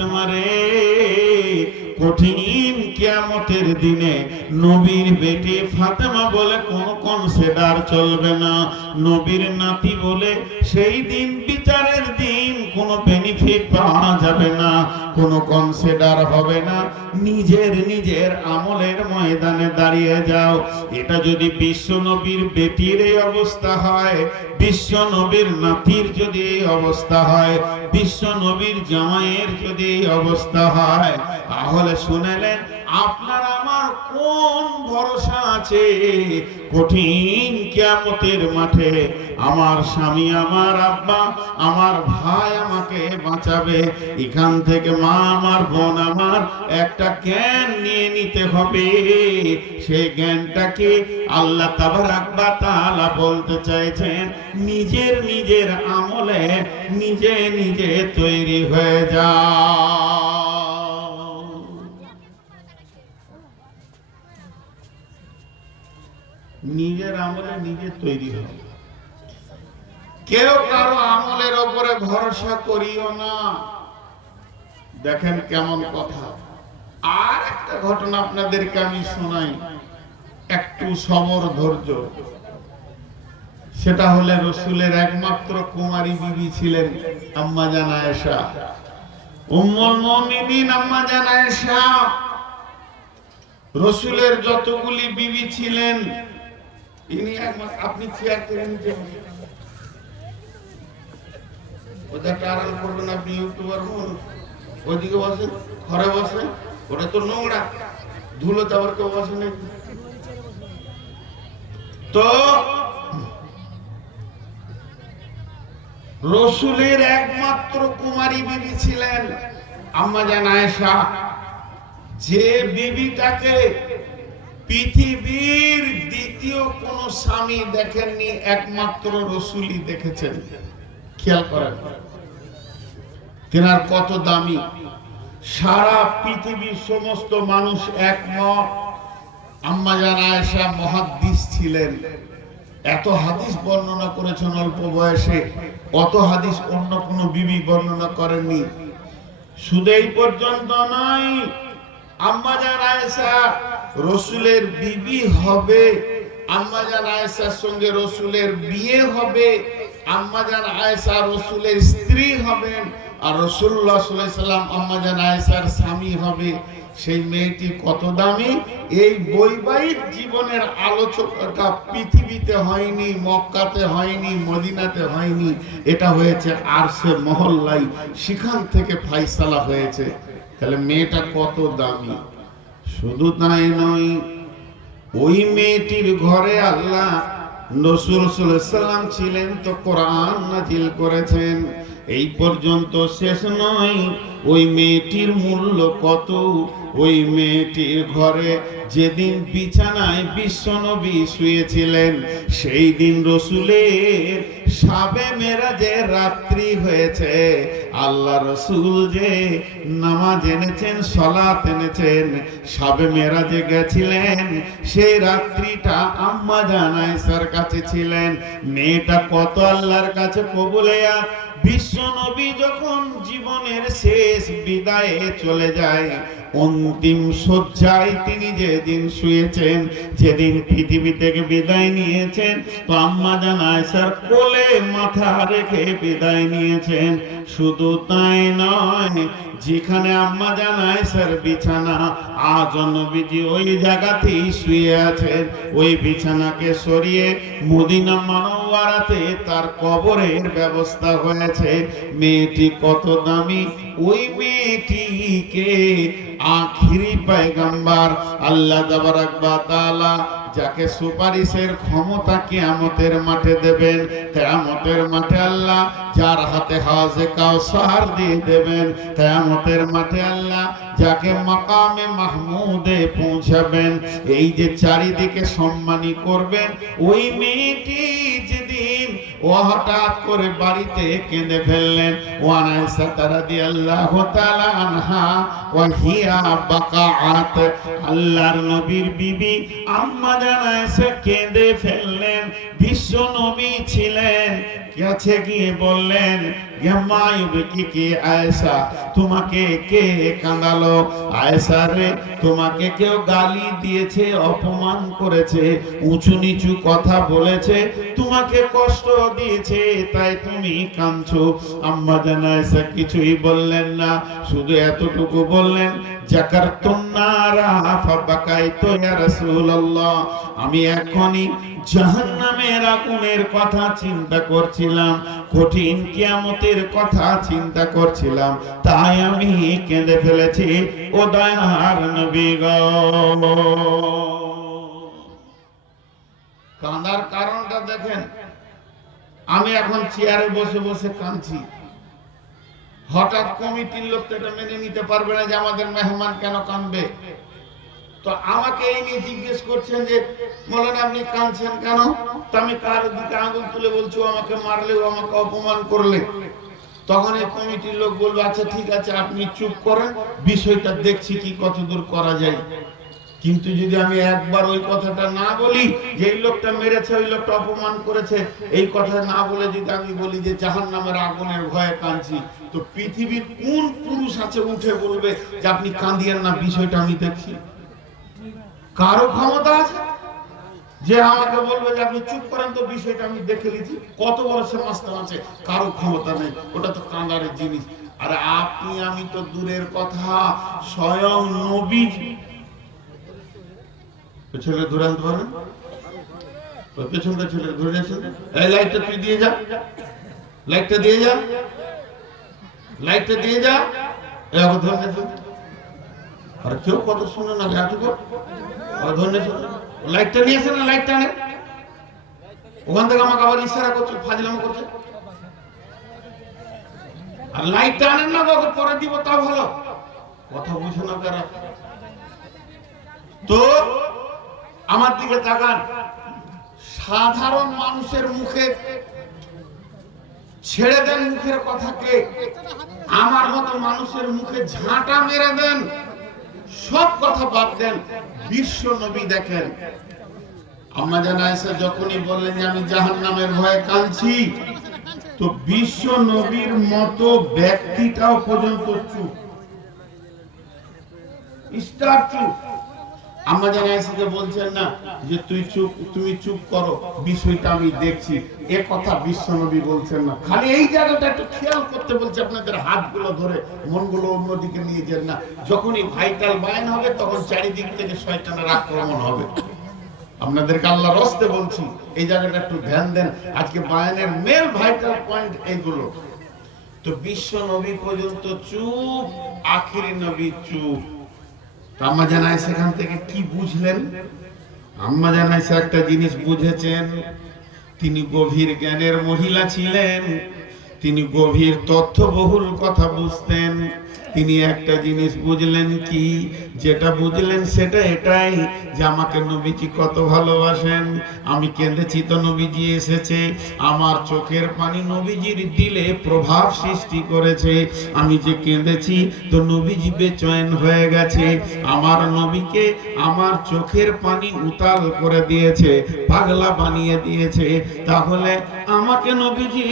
ফাতেমা রে, কঠিন কিয়ামতের দিনে নবীর বেটি ফাতেমা বলে কোন কনসিডার চলবে না, নবীর নাতি বলে সেই দিন বিচারের দিন কোনো বেনিফিট পাওয়া যাবে না, কোনো কনসিডার হবে না। নিজের আমলের ময়দানে দাঁড়িয়ে যাও। এটা যদি বিশ্ব নবীর বেটির এই অবস্থা হয়, বিশ্ব নবীর নাতির যদি এই অবস্থা হয়, বিশ্ব নবীর জামাইয়ের যদি এই অবস্থা হয়, তাহলে শুনেলেন আপনার আমার কোন ভরসা আছে? কঠিন কিয়ামতের মাঠে আমার স্বামী, আমার আব্বা, আমার ভাই আমাকে বাঁচাবে। এখান থেকে মা আমার, বোন আমার, একটা জ্ঞান নিয়ে নিতে হবে। সেই জ্ঞানটাকে আল্লাহ তাবারাক ওয়া তাআলা বলতে চাইছেন, নিজের আমলে নিজে তৈরি হয়ে যাও। নিজের আমলে নিজে তৈরি হবে। কেউ কারো আমলের উপরে ভরসা করিও না। দেখেন কেমন কথা। আর একটা ঘটনা আপনাদেরকে আমি শোনাই, একটু সবর ধৈর্য। সেটা হলে রসুলের একমাত্র কুমারী বিবি ছিলেন আম্মা জান আয়েশা, উম্মুল মুমিনিন আম্মা জান আয়েশা। রসুলের যতগুলি বিবি ছিলেন, ইনি একমাত্র। আপনি চেয়ার করে নিতে ওদেরকে আড়াল করবেন, আপনি ইউটিউবার হন, ওইদিকে বসেন, ঘরে বসেন, ওটা তো নোংরা, ধুলোতে আবার কেউ বসে নেই। তো রসুলের একমাত্র কুমারী বিবি ছিলেন আম্মা জান আয়েশা, যে বিবিটাকে পৃথিবীর দ্বিতীয় কোন স্বামী দেখেননি, একমাত্র রসুলই দেখেছেন। খেয়াল করেন তেনার কত দামি। সারা পৃথিবীর সমস্ত মানুষ একমত, আম্মা জান আয়েশা মুহাদ্দিস ছিলেন। এত হাদিস বর্ণনা করেছেন অল্প বয়সে, অত হাদিস অন্য কোন বিবি বর্ণনা করেননি। শুধু এই পর্যন্ত নয়, আম্মা জান আয়েশা রসুলের বিবি হবে, আম্মা জান আয়েশার সঙ্গে রসুলের বিয়ে হবে, আম্মা জান আয়েশা রসুলের স্ত্রী হবেন, আর রাসূলুল্লাহ সাল্লাল্লাহু আলাইহি সাল্লাম আম্মা জান আয়েশার স্বামী হবে। সেই মেয়েটি কত দামি! এই বৈবাহিক জীবনের আলোচনাটা পৃথিবীতে হয়নি, মক্কাতে হয়নি, মদিনাতে হয়নি, এটা হয়েছে আরশে মহল্লায়, সেখান থেকে ফায়সালা হয়েছে। তাহলে মেয়েটা কত দামি! শুধু তাই নয়, ওই মেয়েটির ঘরে আল্লাহ রাসূল সাল্লাল্লাহু আলাইহি সাল্লাম ছিলেন, তো কোরআন নাজিল করেছেন। এই পর্যন্ত শেষ নয়, ওই মেয়েটির মূল্য কত! ওই মেয়েটির ঘরে যেদিন বিছানায় বিশ্বনবী শুয়েছিলেন, সেই দিন রসুলের শাবে মেরাজের রাত্রি হয়েছে। আল্লাহ রসুল যে নামাজ এনেছেন, সালাত এনেছেন, শাবে মেরাজে গেছিলেন, সেই রাত্রিটা আম্মা জান আয়েশার কাছে ছিলেন। মেয়েটা কত আল্লাহর কাছে কবুলিয়া। বিশ্ব নবী যখন জীবনের শেষ বিদায়ে চলে যায়, অন্তিম শয্যায় তিনি যেদিন শুয়েছেন, যেদিন পৃথিবী থেকে বিদায় নিয়েছেন, তো আম্মা জান আয়েশার কোলে মাথা রেখে বিদায় নিয়েছেন। শুধু তাই নয়, যেখানে আম্মা জান আয়েশার বিছানা, আজ নবীজি ওই জায়গাতেই শুয়ে আছেন। ওই বিছানাকে সরিয়ে মদিনা মুনাওয়ারাতে তার কবরের ব্যবস্থা হয়েছে। মেয়েটি কত দামি! ওই মেয়েটিকে আখিরি পয়গম্বর আল্লাহ তাবারাক ওয়া তাআলা যাকে সুপারিশের ক্ষমতা কিয়ামতের মাঠে দেবেন, কিয়ামতের মাঠে আল্লাহ যার হাতে হাউজে কাউসার দিয়ে দেবেন, কিয়ামতের মাঠে আল্লাহ যাকে মাকামে মাহমুদে পৌঁছাবেন, এই যে চারিদিকে সম্মানী করবেন, ওই মেয়েটি যেদিন ও হঠাৎ করে বাড়িতে কেঁদে ফেললেন, ওয়া আয়েশা রাদিয়াল্লাহু তাআলা আনহা ওয়া হিয়া বাকাআত, আল্লাহর নবীর বিবি আম্মা জান আয়েশা কেঁদে ফেললেন। বিশ্ব নবী ছিলেন, কাছে গিয়ে বললেন, কি আয়েশা, তোমাকে কে কাঁদালো? আয়েশা রে, তোমাকে কেউ গালি দিয়েছে, অপমান করেছে, উঁচু নিচু কথা বলেছে, তোমাকে কষ্ট দিয়েছে, তাই তুমি কাঁদছো। আম্মা জান আয়েশা কিছুই বললেন না, শুধু এতটুকু বললেন, আমি এখনই জাহান্নামের আগুনের কথা চিন্তা করছিলাম, কঠিন কিয়ামতের কথা চিন্তা করছিলাম, তাই আমি কেঁদে ফেলেছি। ও দয়ার নবী গো, কাঁদার কারণটা দেখেন। আমি এখন চেয়ারে বসে বসে কাঁদছি, হঠাৎ কমিটির লোক তো এটা মেনে নিতে পারবে না যে আমাদের মেহমান কেন কাঁদবে। তো আমাকে এই নিয়ে জিজ্ঞেস করছেন যে মৌলানা আপনি কাঁদছেন কেন? তো আমি কার দিকে আঙুল তুলে বলছি, আমাকে মারলে, আমাকে অপমান করলে। তখন এই কমিটির লোক বলবে, আচ্ছা ঠিক আছে, আপনি চুপ করেন, বিষয়টা দেখছি কি কতদূর করা যায়। কিন্তু যদি আমি একবার ওই কথাটা না বলি যে এই লোকটা মেরেছে, ওই লোকটা অপমান করেছে, এই কথা না বলে যদি আমি বলি যে জাহান্নামের আগুনের ভয়ে কাঁদছি, তো পৃথিবীর কোন পুরুষ আছে উঠে বলবে যে আপনি কাঁদিয়েন না, বিষয়টা আমি দেখছি? কারো ক্ষমতা আছে যে আমাকে বলবে যে আপনি চুপ করেন, তো বিষয়টা আমি দেখে নিচ্ছি? কত বড় সে মাস্টার আছে? কারো ক্ষমতা নেই, ওটা তো কাঁদারের জিনিস। আর আপনি আমি তো দূরের কথা, স্বয়ং নবীজি। ছেলে ধরে আনতে পারেন, পেছনটা ছেলে ধরে যাচ্ছেন, এই লাইটটা তুই দিয়ে যা, লাইটটা দিয়ে যা, লাইটটা দিয়ে যা, এবার ধরে গেছে। আর কেউ কথা শুনে না, ধরে লাইটটা নিয়েছে না, লাইটটা আনে। ওখান থেকে আমাকে আবার ইশারা করছে, ফাজলামো করছে। আর লাইটটা আনেন না, পরে দিব, তা ভালো কথা বুঝো না কারা। তো আমার দিকে তাকান, সাধারণ মানুষের মুখে ছেড়ে দেন মুখের কথাকে, আমার মতো মানুষের মুখে ঝাঁটা মেরে দেন, সব কথা বাদ দেন। বিশ্ব নবী দেখেন, আম্মা জান আয়েশা যখনই বললেন যে আমি জাহান্নামের ভয়ে কাঁদছি, তো বিশ্ব নবীর মতো ব্যক্তিটাও পর্যন্ত চুপ, স্টার চুপ। আম্মা জান আয়েশাকে বলছেন না যে তুই চুপ, তুমি চুপ করো, বিষয়টা আমি দেখছি, এ কথা বিশ্বনবী বলছেন না। খালি এই জায়গাটা একটু খেয়াল করতে বলছে, আপনাদের হাতগুলো ধরে মনগুলো অন্যদিকে নিয়ে যান না। যখনই ভাইটাল বায়ান হবে, তখন চারিদিক থেকে শয়তানের আক্রমণ হবে। আপনাদেরকে আল্লাহর রাস্তে বলছি, এই জায়গাটা একটু ধ্যান দেন। আজকে বায়ানের মেল ভাইটাল পয়েন্ট এইগুলো। তো বিশ্ব নবী পর্যন্ত চুপ, আখিরি নবী চুপ। আম্মা জান আয়েশা সেখান থেকে কি বুঝলেন? আম্মা জান আয়েশা একটা জিনিস বুঝেছেন, তিনি গভীর জ্ঞানের মহিলা ছিলেন, তিনি গভীর তথ্যবহুল কথা বুঝতেন। তিনি একটা জিনিস বুঝলেন, কি যেটা বুঝলেন সেটা এটাই যে আমাকে নবীজি কত ভালোবাসেন। আমি কেঁদেছি তো নবীজি এসেছে, আমার চোখের পানি নবীজির দিলে প্রভাব সৃষ্টি করেছে। আমি যে কেঁদেছি তো নবীজি বেচৈন হয়ে গেছে, আমার নবীকে আমার চোখের পানি উতাল করে দিয়েছে, পাগলা বানিয়ে দিয়েছে। তাহলে আমাকে নবীজি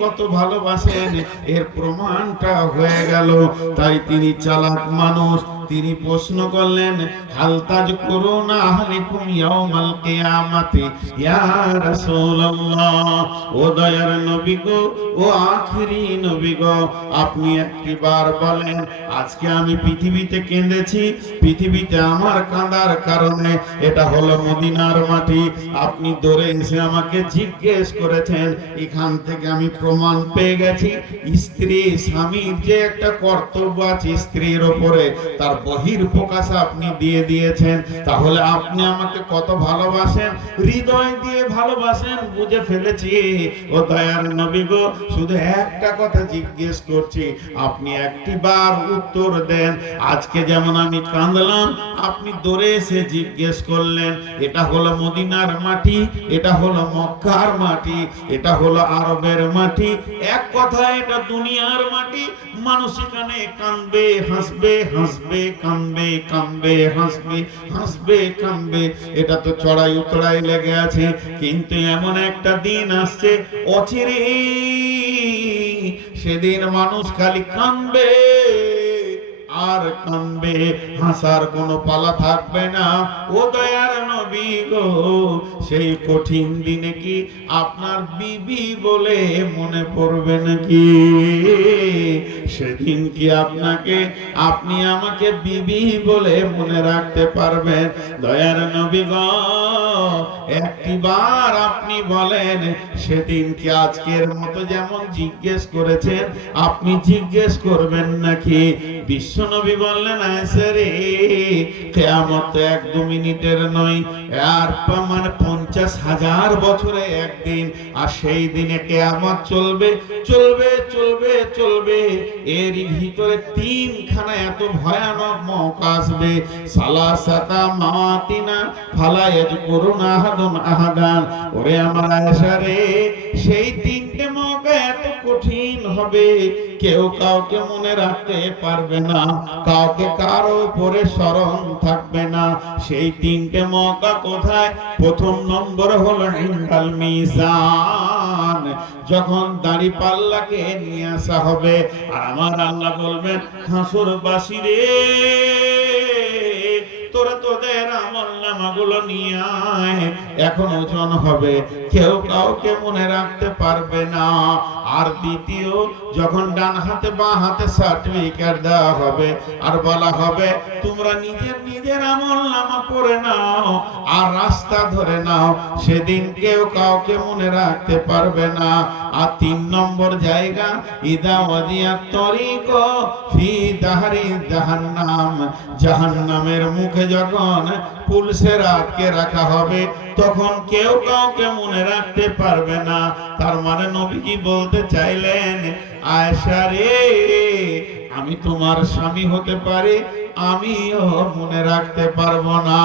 কত ভালোবাসেন এর প্রমাণটা হয়ে গেল। তাই তিনি চালাক মানুষ, তিনি প্রশ্ন করলেন, হাল তাযকুরুনা আহলিকুম ইয়াউমাল কিয়ামাতি ইয়া রাসূলুল্লাহ। ও দয়ার নবী গো, ও আখিরি নবী গো, আপনি একবার বলেন, আজকে আমি পৃথিবীতে কেঁদেছি, পৃথিবীতে আমার কাঁদার কারণে এটা হলো মদিনার মাটি। আপনি দৌড়ে এসে আমাকে জিজ্ঞেস করেছেন, এখান থেকে আমি প্রমাণ পেয়ে গেছি স্ত্রী স্বামীর যে একটা কর্তব্য আছে স্ত্রীর ওপরে, তার বহির প্রকাশ আপনি দিয়ে দিয়েছেন। তাহলে আপনি আমাকে কত ভালোবাসেন, হৃদয় দিয়ে ভালোবাসেন, বুঝে ফেলেছি। ও দয়ার নবী গো, শুধু একটা কথা জিজ্ঞেস করছি, আপনি একটিবার উত্তর দেন। আজকে যেমন আমি কাঁদলাম, আপনি দৌড়ে এসে জিজ্ঞেস করলেন, এটা হলো মদিনার মাটি, এটা হলো মক্কার মাটি, এটা হলো আরবের মাটি, এক কথায় এটা দুনিয়ার মাটি। মানুষ এখানে কাঁদবে হাসবে, হাসবে কাঁদবে, কাঁদবে হাসবে, হাসবে কাঁদবে, এটা তো চড়াই উতরাই লেগে আছে। কিন্তু এমন একটা দিন আসছে অচিরে, সেদিন মানুষ খালি কাঁদবে আর কাঁদবে, হাসার কোনো পালা থাকবে না। ও দয়ার নবী গো, সেই কঠিন দিনে কি আপনার বিবি বলে মনে পড়বে নাকি? সেদিন কি আপনি আমাকে বিবি বলে মনে রাখতে পারবেন? দয়ার নবী গো, একটিবার আপনি বলেন, সেদিন কি আজকের মতো যেমন জিজ্ঞেস করেছেন আপনি জিজ্ঞেস করবেন নাকি? বিশ্ব নবী বললেন, আয়েশা রে, কিয়ামত 1-2 মিনিটের নয়, আর মানে 50,000 বছরে একদিন। আর সেই দিনে কিয়ামত চলবে চলবে চলবে চলবে, এর ভিতরে 3খানা এত ভয়ানক মওকা আসবে। সালাসাতা মাওয়াতিনা ফালা ইয়াযকুরুনা আহাদুন আহাদান। ওরে আমার আয়েশা রে, সেই 3টে মওকা এত কঠিন হবে, কেউ কাউকে মনে রাখতে পারবে না, কাউকে কারো উপরে স্মরণ থাকবে না। সেই 3টে মওকা কোথায়? প্রথম নম্বর হলো ইনদাল মিজান, যখন দাড়ি পাল্লাকে নিয়ে আসা হবে, আর আমার আল্লাহ বলবেন, হাসরবাসী রে, তোরা তোদের আমলনামাগুলো নিয়ে আয়, এখন ওজন হবে, কেউ কাউকে মনে রাখতে পারবে না। আর দ্বিতীয়, যখন ডান হাতে বাঁ হাতে সার্টিফিকেট দেওয়া হবে, আর বলা হবে তোমরা নিজের নিজের আমলনামা পড়ে নাও আর রাস্তা ধরে নাও, সেদিন কেউ কাউকে মনে রাখতে পারবে না। আর 3 নম্বর জায়গা, ইদা ওয়াদিয়াত তরিক ফি দাহরি জাহান্নাম, জাহান্নামের মুখে যখন পুলিশের আটকে রাখা হবে, তখন কেউ কাউকে মনে রাখতে পারবে না। তার মানে নবীজি বলতে চাইলেন, আয়েশা রে, আমি তোমার স্বামী হতে পারি, আমিও মনে রাখতে পারবো না।